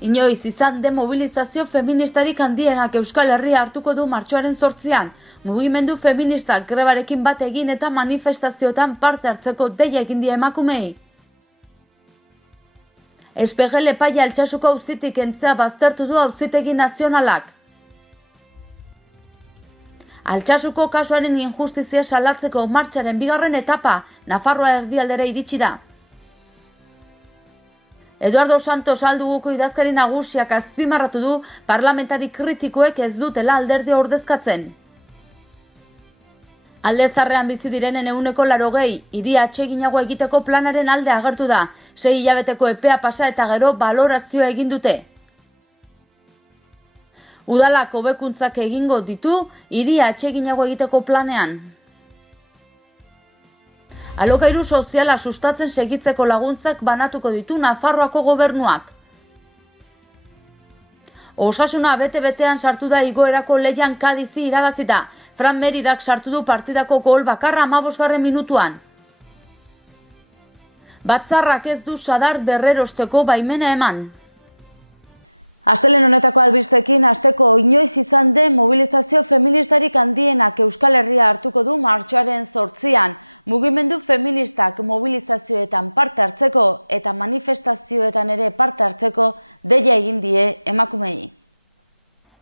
Inoiz izan demobilizazio feministarik handienak Euskal Herria hartuko du martxoaren 8an. Mugimendu feministak grebarekin bat egin eta manifestazioetan parte hartzeko deia egin die emakumei. Espegel epaia Altsasuko auzitik kentzea baztertu du Auzitegi Nazionalak. Altsasuko kasuaren injustizia salatzeko martxaren 2. etapa Nafarroa erdialdera iritsi da. Eduardo Santos Alduguko idazkari nagusiak azpimarratu du parlamentari kritikoek ez dutela alderdia ordezkatzen. Alde Zaharrean bizi direnen 80%, hiria atseginago egiteko planaren alde agertu da. 6 hilabeteko epea pasa eta gero balorazioa egin dute. Udalak hobekuntzak egingo ditu hiria atseginago egiteko planean. Alokairu soziala sustatzen segitzeko laguntzak banatuko ditu Nafarroako gobernuak. Osasuna bete-betean sartu da igoerako lehian Kadizi irabazita. Fran Meridak sartu du partidako gol bakarra 15. minutuan. Batzarrak ez du Sadar berrerosteko baimena eman. Astelehen honetako albistekin hasteko inoiz izan den mobilizazio feministarik handienak Euskal Herria hartuko du martxoaren 8an. Mugimendu feministak mobilizazioetan parte hartzeko eta manifestazioetan ere parte hartzeko deia egin die emakumei.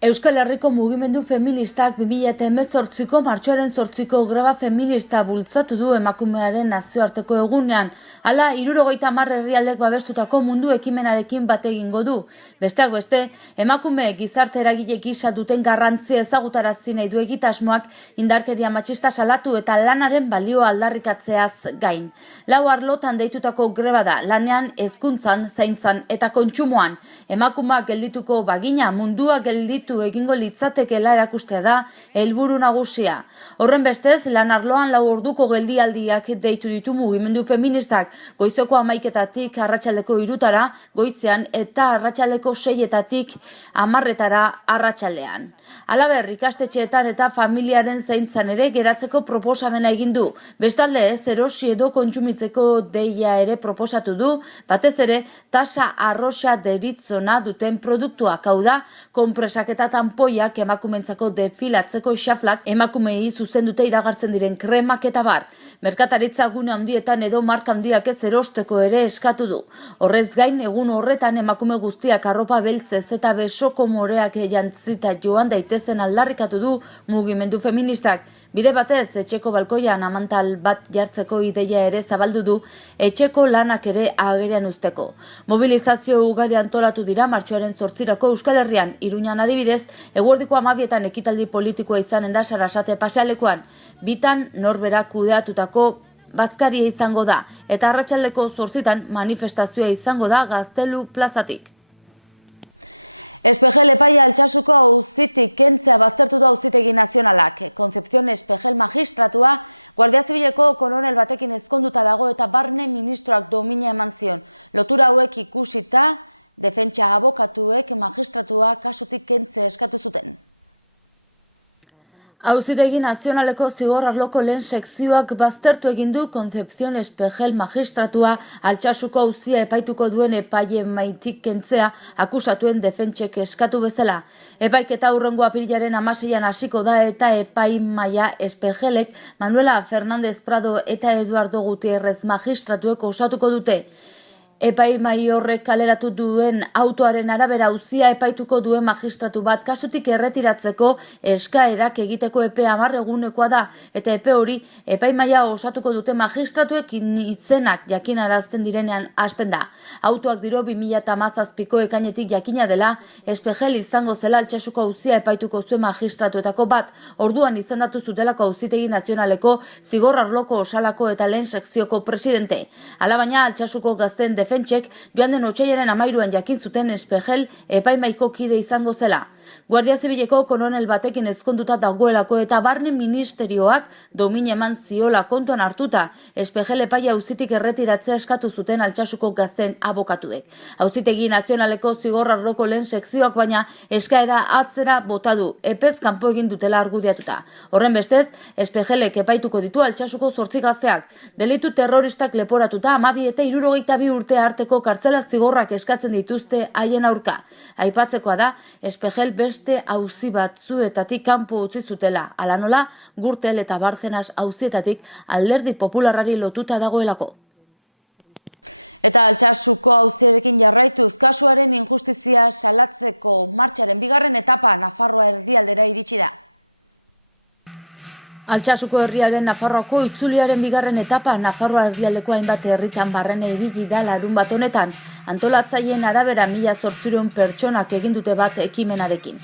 Euskal Herriko mugimendu feministak 2018ko martxoaren 8ko greba feminista bultzatu du emakumearen nazioarteko egunean. Hala, 70 herrialdek babestutako mundu ekimenarekin bat egingo du. Besteak beste, emakumeek gizarte eragile gisa duten garrantzia ezagutarazi nahi du egitasmoak indarkeria matxista salatu eta lanaren balioa aldarrikatzeaz gain. 4 arlotan deitutako greba da, lanean, hezkuntzan, zaintzan eta kontsumoan. Emakumeak geldituko bagina, mundua gelditu egingo litzatekeela erakustea da helburu nagusia. Horren bestez, lan arloan 4 orduko geldialdiak deitu ditu mugimendu feministak, goizeko 11etatik arratsaldeko 3tara, goizean eta arratsaldeko 6etatik 10etara arratsaldean. Halaber, ikastetxeetan eta familiaren zaintzan ere geratzeko proposamena egin du. Bestalde, erosi edo kontsumitzeko deia ere proposatu du, batez ere tasa arroxa deritzona duten produktuak, hau da, konpresak eta tanpoiak emakumentzako defilatzeko xaflak emakumei zuzendute iragartzen diren kremak eta bar. Merkataritza gune handietan edo marka handiak ez erosteko ere eskatu du. Horrez gain, egun horretan emakume guztiak arropa beltzez eta besoko moreak jantzita joan daitezen aldarrikatu du mugimendu feministak. Bide batez, etxeko balkoian amantal bat jartzeko ideia ere zabaldu du, etxeko lanak ere agerian uzteko. Mobilizazio ugari antolatu dira martxoaren 8rako Euskal Herrian, Iruñan adibidez, eguerdiko 12etan ekitaldi politikoa izanen da Sarasate pasealekuan. Bitan norberak kudeatutako bazkaria izango da, eta arratsaldeko 8etan manifestazioa izango da Gaztelu plazatik. Espegel epaia Altsasuko auzitik kentzea baztertu da Auzitegi Nazionalak. Concepción Espegel magistratua Guardia Zibileko kolonel batekin ezkonduta dago eta barne ministroak domina eman zion. Lotura hauek ikusita, defentsa abokatuek magistratua kasutik kentzea eskatu zuten. Auzitegi Nazionaleko zigor arloko lehen sekzioak baztertu egin du Concepción Espegel magistratua Altsasuko auzia epaituko duen epaimaitik kentzea akusatuen defentsek eskatu bezala. Epaiketa hurrengo apirilaren 16an hasiko da eta epaimaia Espegelek Manuela Fernández Prado eta Eduardo Gutierrez magistratuek osatuko dute. Epaimai horrek kaleratu duen autoaren arabera auzia epaituko duen magistratu bat kasutik erretiratzeko eskaerak egiteko epe 10 egunekoa da eta epe hori epaimaia osatuko dute magistratuek izenak jakinarazten direnean hasten da. Autoak diro 2017ko ekainetik jakina dela Espegel izango zela Altsasuko auzia epaituko zuen magistratuetako bat, orduan izendatu zutelako Auzitegi Nazionaleko zigor arloko osalako eta lehen sekzioko presidente. Alabaina Altsasuko gazten defentsek joan den otsailaren 13an jakin zuten Espegel epaimaiko kide izango zela. Guardia Zibileko koronel batekin ezkonduta dagoelako eta barne ministerioak domin eman ziola kontuan hartuta, Espejel epaia auzitik erretiratzea eskatu zuten Altsasuko gazteen abokatuek. Auzitegi nazionaleko zigor arloko lehen sekzioak baina eskaera atzera bota du, epez kanpo egin dutela argudiatuta. Horren bestez, Espejelek epaituko ditu Altsasuko 8 gazteak. Delitu terroristak leporatuta 12 eta 62 urte arteko kartzela zigorrak eskatzen dituzte haien aurka. Aipatzekoa da, Espejel beste auzi batzuetatik kanpo utzi zutela, hala nola, Gürtel eta Bárcenas auzietatik Alderdi Popularrari lotuta dagoelako. Eta Altsasuko auziarekin jarraituz, kasuaren injustizia salatzeko martxaren bigarren etapa Nafarroa erdialdera iritsi da. Altsasuko herriaren Nafarroako itzuliaren bigarren etapa Nafarroa erdialdeko hainbat herritan barrena ibili da larunbat honetan. Antolatzaileen arabera 1800 pertsonak egin dute bat ekimenarekin.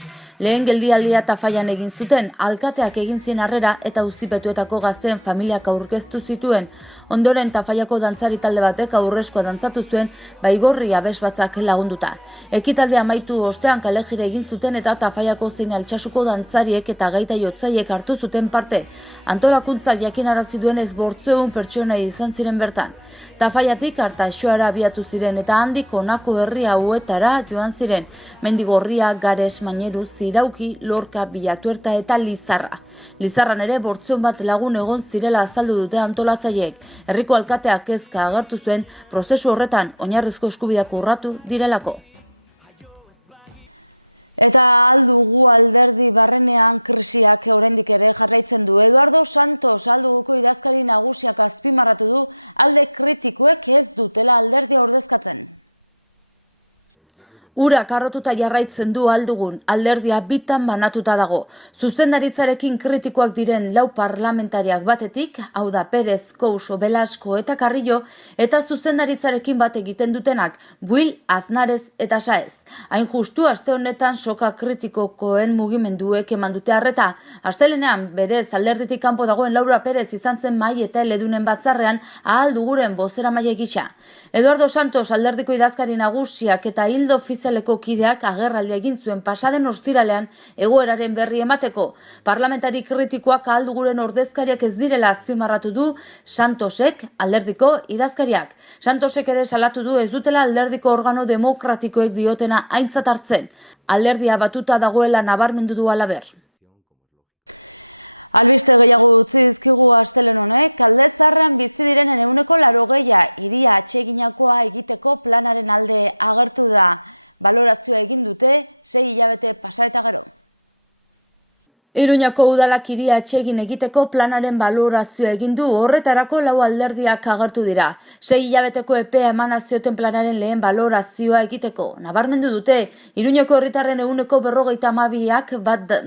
Lehen geldialdia Tafallan egin zuten, alkateak egin zien harrera eta auzipetuetako gazteen familiak aurkeztu zituen. Ondoren Tafallako dantzari talde batek aurrezkoa dantzatu zuen Baigorri abesbatzak lagunduta. Ekitaldea amaitu ostean kalejire egin zuten eta Tafallako zein Altsasuko dantzariek eta gaita jotzaiek hartu zuten parte. Antolakuntzak jakinarazi duenez 800 pertsona izan ziren bertan. Tafallatik Artaxoara abiatu ziren eta handik honako herri hauetara joan ziren. Mendigorria, Gares, Maineru, Zirauki, Lorka, Bilatuerta eta Lizarra. Lizarran ere 800 bat lagun egon zirela azaldu dute antolatzaileek. Herriko alkateak kezka agertu zuen prozesu horretan oinarrizko eskubideak urratu direlako. Eta aldugu alderdi barrenean krisiak oraindik ere jarraitzen du. Eduardo Santos alduguko idazkari nagusiak azpimarratu du alde kritikoek ez dutela alderdia ordezkatzen. Ura karrotuta jarraitzen du aldugun, alderdia bitan banatuta dago. Zuzendaritzarekin kritikoak diren 4 parlamentariak batetik, hau da Perez, Couso, Velasco eta Carrillo, eta zuzendaritzarekin bat egiten dutenak, Buil, Aznarez eta Saez. Hain justu, aste honetan soka kritikokoen mugimenduek eman dute harreta. Astelenean, berez alderditik kanpo dagoen Laura Perez izan zen mai eta eledunen batzarrean ahalduguren bozeramaile gisa. Eduardo Santos alderdiko idazkari nagusiak eta hildo ofizialeko kideak agerraldia egin zuen pasaden ostiralean egoeraren berri emateko. Parlamentari kritikoak ahalduguren ordezkariak ez direla azpimarratu du Santosek alderdiko idazkariak. Santosek ere salatu du ez dutela alderdiko organo demokratikoek diotena aintzat hartzen. Alderdia batuta dagoela nabarmendu du halaber. Albiste gehiago utzi dizkigu astelehen honek, Alde Zaharran bizi direnen 80% hiria atseginakoa egiteko planaren alde agertu da. Balorazioa egin dute, 6 hilabete pasa eta gero. Iruñako udalak hiria atsegin egiteko planaren balorazioa egin du, horretarako 4 alderdiak agertu dira. 6 hilabeteko epea emana zioten planaren lehen balorazioa egiteko. Nabarmendu dute, Iruñako herritarren 52ak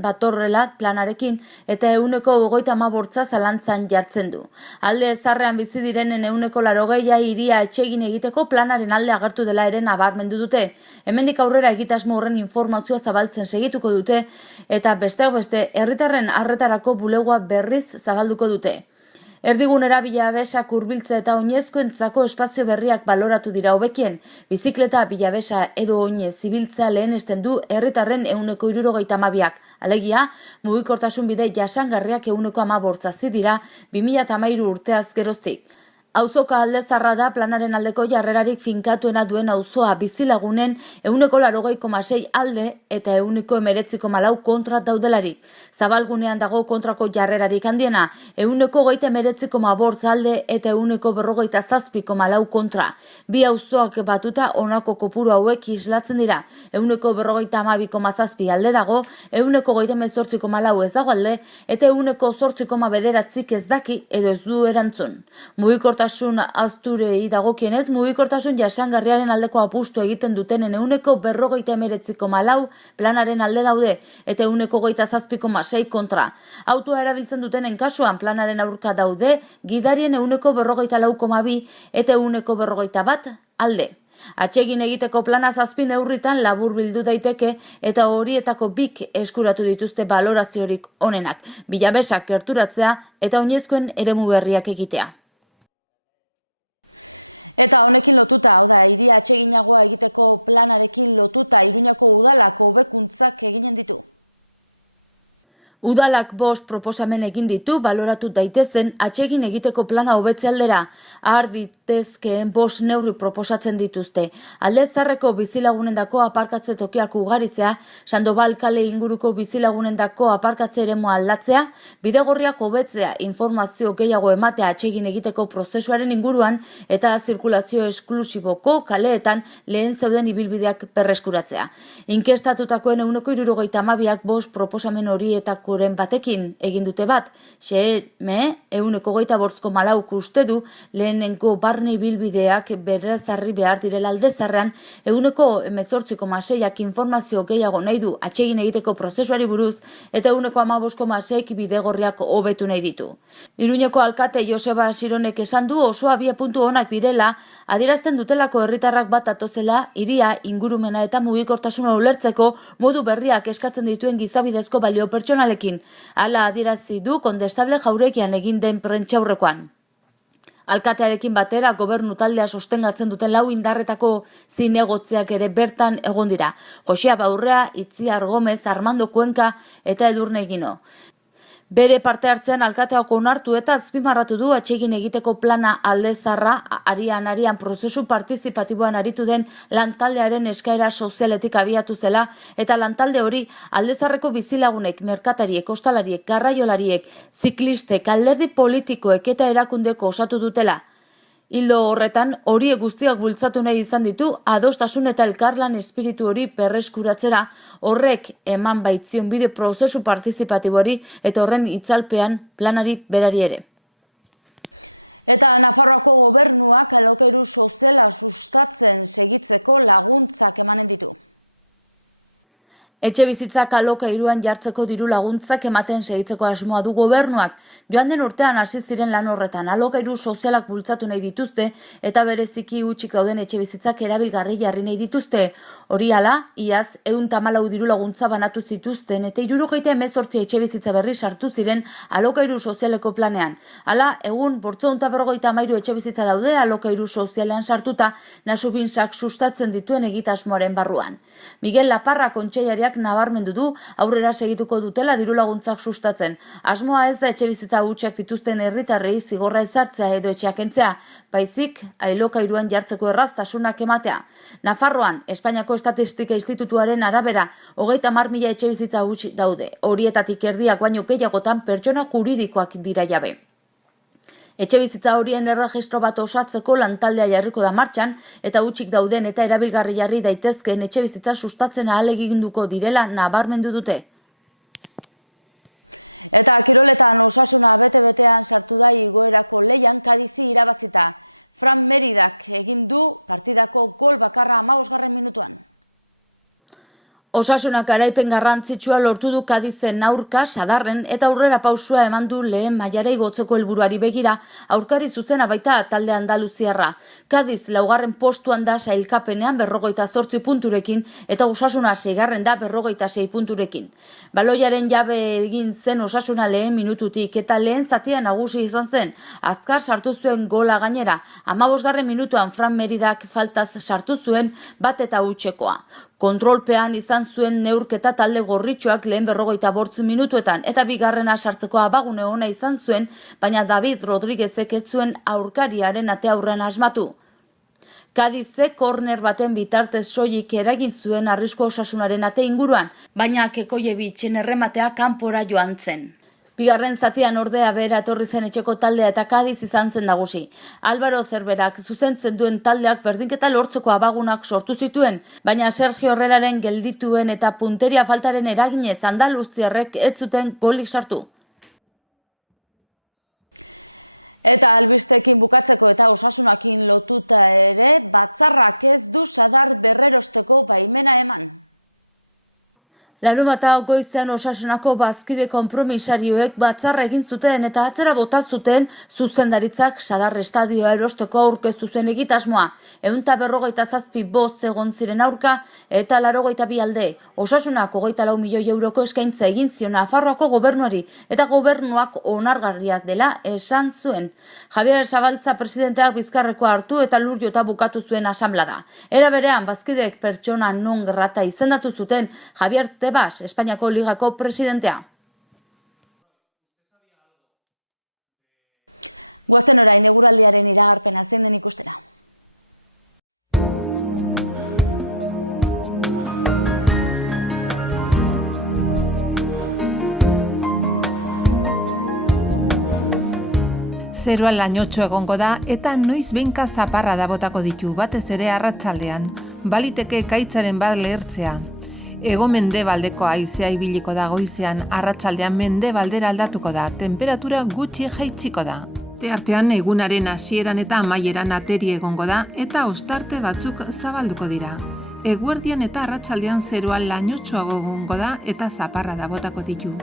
batorrela planarekin eta 58 zalantzan jartzen du. Alde Zaharrean bizi direnen 80% hiria atsegin egiteko planaren alde agertu dela ere nabarmendu dute. Hemendik aurrera egitasmo horren informazioa zabaltzen segituko dute eta besteak beste herritarren arretarako bulegoa berriz zabalduko dute. Erdigunera Bilabesak hurbiltze eta oinezkoentzako espazio berriak baloratu dira hobekien. Bizikleta Bilabesa edo oinez ibiltzea lehenesten du herritarren 172ak. Alegia, mugikortasun bide jasangarriak 118 dira 2013 urteaz geroztik. Auzoka Alde Zaharra da planaren aldeko jarrerarik finkatuena duen auzoa, bizilagunen 80,6 alde eta 19,4 kontra daudelarik. Zabalgunean dago kontrako jarrerarik handiena, 19,8 alde eta 47,4 kontra. Bi auzoak batuta honako kopuru hauek islatzen dira. 52,7 alde dago, 19,4 ez dago alde eta 19,9 ez daki edo ez du erantzun. Mugikortasun azturei dagokienez, mugikortasun jasangarriaren aldeko apustu egiten dutenen 49,4 planaren alde daude eta 27,6 kontra. Autoa erabiltzen dutenen kasuan planaren aurka daude, gidarien 44,2 eta 41 alde. Atsegin egiteko plana 7 neurritan labur bildu daiteke eta horietako 2 eskuratu dituzte baloraziorik onenak. Bilabesak gerturatzea eta oinezkoen eremu berriak egitea. Eta honekin lotuta, hau da, hiri atseginagoa egiteko planarekin lotuta Iruñeko udalak hobekuntzak eginen ditu. Udalak 5 proposamen egin ditu baloratu daitezen atsegin egiteko plana hobetze aldera. Har ditezkeen 5 neurri proposatzen dituzte. Alde Zaharreko bizilagunendako aparkatze tokiak ugaritzea, Sandoval kale inguruko bizilagunendako aparkatze eremua aldatzea, bidegorriak hobetzea, informazio gehiago ematea atsegin egiteko prozesuaren inguruan eta zirkulazio esklusiboko kaleetan lehen zeuden ibilbideak berreskuratzea. Inkestatutakoen 72ak 5 proposamen horietako batekin egin dute bat, xeme 25,4 uste du lehenengo barne ibilbideak berrezarri behar direla Alde Zaharrean, 18,6ak informazio gehiago nahi du atsegin egiteko prozesuari buruz eta 15,6 bidegorriak hobetu nahi ditu. Iruñeko alkate Joseba Sironek esan du oso abiapuntu onak direla, adierazten dutelako herritarrak bat atozela hiria, ingurumena eta mugikortasuna ulertzeko modu berriak eskatzen dituen gizabidezko balio pertsonalekin. Hala adierazi du Kondestable Jauregian egin den prentsaurrekoan. Alkatearekin batera gobernu taldea sostengatzen duten 4 indarretako zinegotziak ere bertan egon dira. Josia Baurrea, Itziar Gomez, Armando Cuenca eta Edurne Egino. Bere parte hartzean alkateak onartu eta azpimarratu du atsegin egiteko plana Alde Zaharra arian prozesu partizipatiboan aritu den lantaldearen eskaera sozialetik abiatu zela eta lantalde hori Alde Zaharreko bizilagunek, merkatariek, ostalariek, garraiolariek, ziklistek, alderdi politikoek eta erakundeko osatu dutela. Hildo horretan, horiek guztiak bultzatu nahi izan ditu adostasun eta elkarlan espiritu hori berreskuratzera, horrek eman baitzion bide prozesu partizipatiboari eta horren itzalpean planari berari ere. Eta Nafarroako gobernuak alokairu soziala sustatzen segitzeko laguntzak emanen ditu. Etxebizitzak alokairuan jartzeko diru laguntzak ematen segitzeko asmoa du gobernuak. Joan den urtean hasi ziren lan horretan alokairu sozialak bultzatu nahi dituzte eta bereziki hutsik dauden etxebizitzak erabilgarri jarri nahi dituzte. Hori hala, iaz 114 diru laguntza banatu zituzten eta 78 etxebizitza berri sartu ziren alokairu sozialeko planean. Hala, egun 553 etxebizitza daude alokairu sozialean sartuta, Nasubinsak sustatzen dituen egitasmoaren barruan. Miguel Laparra kontseilariak nabarmendu du aurrera segituko dutela diru laguntzak sustatzen. Asmoa ez da etxebizitza hutsak dituzten herritarrei zigorra ezartzea edo etxeak kentzea, baizik alokairuan jartzeko erraztasunak ematea. Nafarroan, Espainiako Estatistika Institutuaren arabera, 30.000 etxebizitza huts daude. Horietatik erdiak baino gehiagotan pertsona juridikoak dira jabe. Etxebizitza horien erregistro bat osatzeko lantaldea jarriko da martxan eta hutsik dauden eta erabilgarri jarri daitezkeen etxebizitza sustatzen ahaleginduko direla nabarmendu dute. Eta kiroletan Osasuna bete-betean sartu da igoerako lehian Kadizi irabazita. Fran Meridak egin du partidako gol bakarra 15. minutuan. Osasunak garaipen garrantzitsua lortu du Kadizen aurka sadarren eta aurrera pausua eman du lehen mailara igotzeko helburuari begira, aurkari zuzena baita talde andaluziarra. Kadiz 4. postuan da sailkapenean 58 punturekin eta Osasuna 6. da 56 punturekin. Baloiaren jabe egin zen Osasuna lehen minututik eta lehen zatia nagusi izan zen. Azkar sartu zuen gola gainera, 15. minutuan Fran Meridak faltaz sartu zuen 1-0. Kontrolpean izan zuen neurketa talde gorritxoak lehen 58 minutuetan eta bigarrena sartzeko abagune ona izan zuen, baina David Rodríguezek ez zuen aurkariaren ate aurrean asmatu. Kadizek korner baten bitartez soilik eragin zuen arrisku Osasunaren ate inguruan, baina Kekoievitzen errematea kanpora joan zen. Bigarren zatian ordea bera etorri zen etxeko taldea eta Kadiz izan zen nagusi. Álvaro Zerberak zuzentzen duen taldeak berdinketa lortzeko abagunak sortu zituen, baina Sergio Herreraren geldituen eta punteria faltaren eraginez andaluziarrek ez zuten golik sartu. Eta albistekin bukatzeko eta Osasunakin lotuta ere, Batzarrak ez du Sadar berrerosteko baimena eman. Larunbata goizean Osasunako bazkide konpromisarioek batzarra egin zuten eta atzera bota zuten zuzendaritzak Sadar estadioa erosteko aurkeztu zuen egitasmoa. 157 boz egon ziren aurka eta 82 alde. Osasunak 24 milioi euroko eskaintza egin zion Nafarroako gobernuari eta gobernuak onargarria dela esan zuen. Javier Zabaltza presidenteak Bizkarrekoa hartu eta Lurjota bukatu zuen asanblada. Era berean bazkideek pertsona non grata izendatu zuten Javier Tebas, Espainiako Ligako presidentea. Goazen orain eguraldiaren iragarpena zeinen ikustera. Zeroa lainotxo egongo da eta noiz behinka zaparra da botako ditu, batez ere arratsaldean. Baliteke ekaitzaren bat lehertzea. Hego mendebaldeko haizea ibiliko da goizean, arratsaldean mendebaldera aldatuko da, temperatura gutxi jaitsiko da. Teartean egunaren hasieran eta amaieran ateri egongo da eta ostarte batzuk zabalduko dira. Eguerdian eta arratsaldean zeroa lainotxoago egongo da eta zaparra da botako ditu.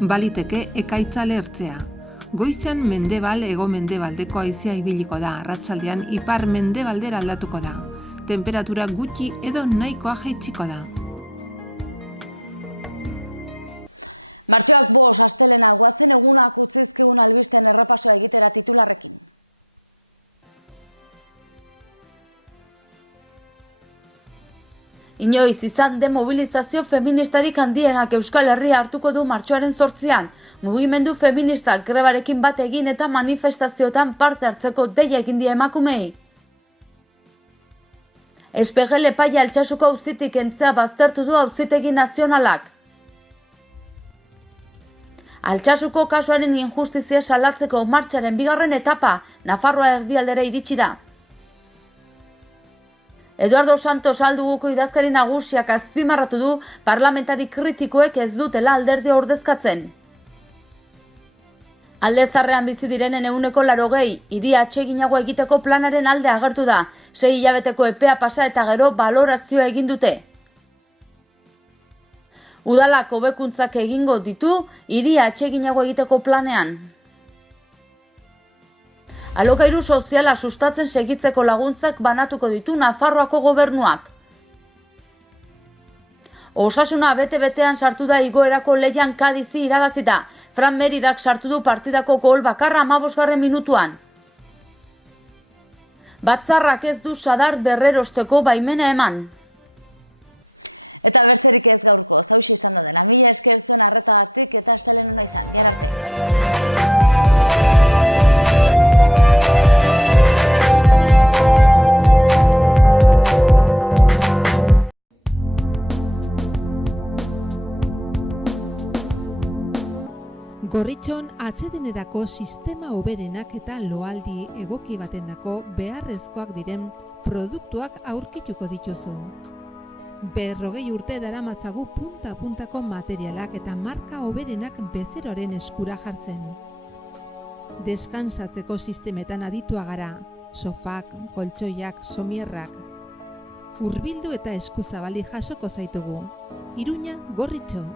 Baliteke ekaitza lehertzea. Goizean mendebal hego mendebaldeko haizea ibiliko da, arratsaldean ipar mendebaldera aldatuko da. Temperatura gutxi edo nahikoa jaitsiko da. Martxoak 5 astelena goazen egunak utzizkigun albisten errepasoa egitera titularrekin. Inoiz izan den mobilizazio feministarik handienak Euskal Herria hartuko du martxoaren 8an. Mugimendu feministak grebarekin bat egin eta manifestazioetan parte hartzeko deia egin die emakumeei. Espegel epaia Altsasuko auzitik kentzea baztertu du Auzitegi Nazionalak. Altsasuko kasuaren injustizia salatzeko martxaren 2. etapa Nafarroa erdialdera iritsi da. Eduardo Santos Alduguko idazkari nagusiak azpimarratu du parlamentari kritikoek ez dutela alderdia ordezkatzen. Alde Zarrean bizi direnen 80%, hiria atseginago egiteko planaren alde agertu da. 6 hilabeteko epea pasa eta gero balorazioa egin dute. Udalak hobekuntzak egingo ditu hiria atseginago egiteko planean. Alokairu soziala sustatzen segitzeko laguntzak banatuko ditu Nafarroako gobernuak. Osasuna bete-betean sartu da igoerako lehian Kadizi irabazita. Fran Meridak sartu du partidako gol bakarra 15. minutuan. Batzarrak ez du Sadar berrerosteko baimena eman. Eta bertzerik ez gaurko, zauxe izan da dela. Mila esker zuen arretagatik eta astelena izan. Gorritxon atsedenerako sistema hoberenak eta loaldi egoki batendako beharrezkoak diren produktuak aurkituko dituzu. 40 urte daramatzagu punta-puntako materialak eta marka hoberenak bezeroaren eskura jartzen. Deskansatzeko sistemetan aditua gara, sofak, koltsoiak, somierrak. Hurbildu eta eskuzabali jasoko zaitugu. Iruña, Gorritxo.